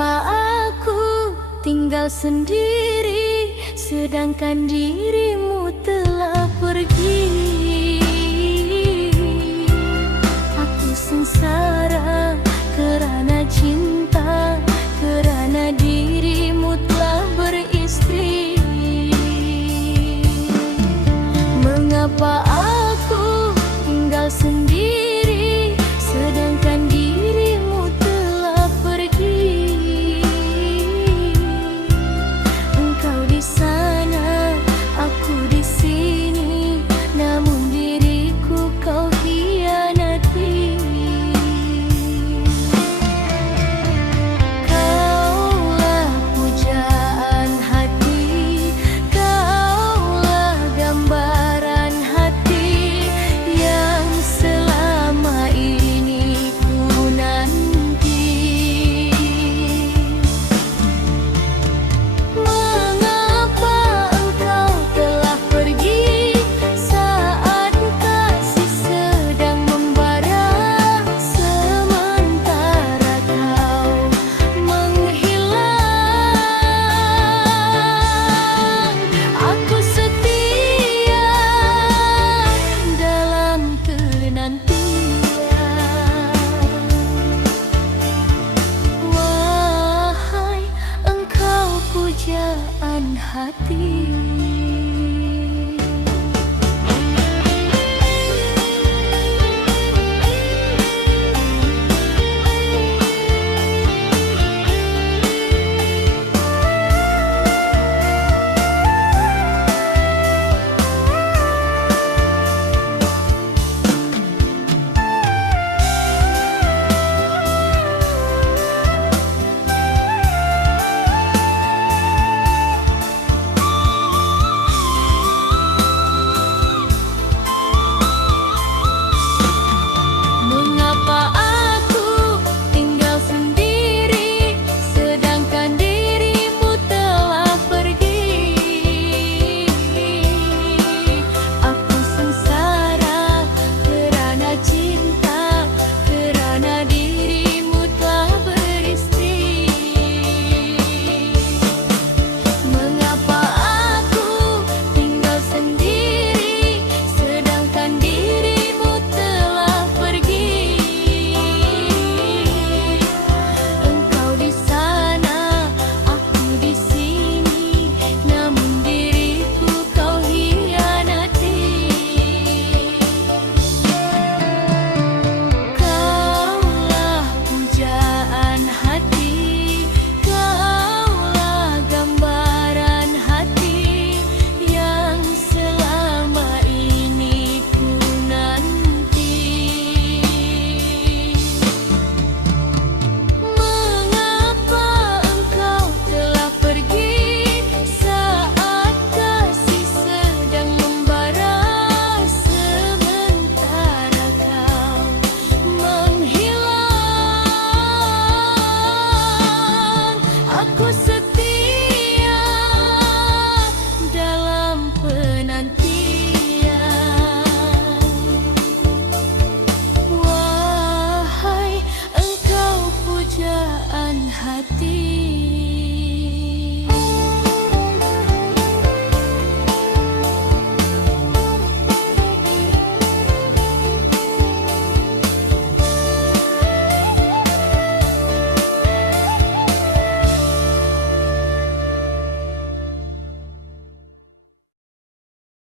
Mengapa aku tinggal sendiri, sedangkan dirimu telah pergi? Aku sengsara kerana cinta, kerana dirimu telah beristri. Mengapa aku tinggal sendiri, sedangkan dirimu telah pergi? Engkau di sana, aku di sini, namun diriku kau hianati. Kaulah pujaan hati, kaulah gambaran hati yang selama ini ku nanti. Mengapa engkau telah pergi saat kasih sedang membara, sementara kau menghilang? Aku setia dalam penantian. Wahai engkau pujaan hati.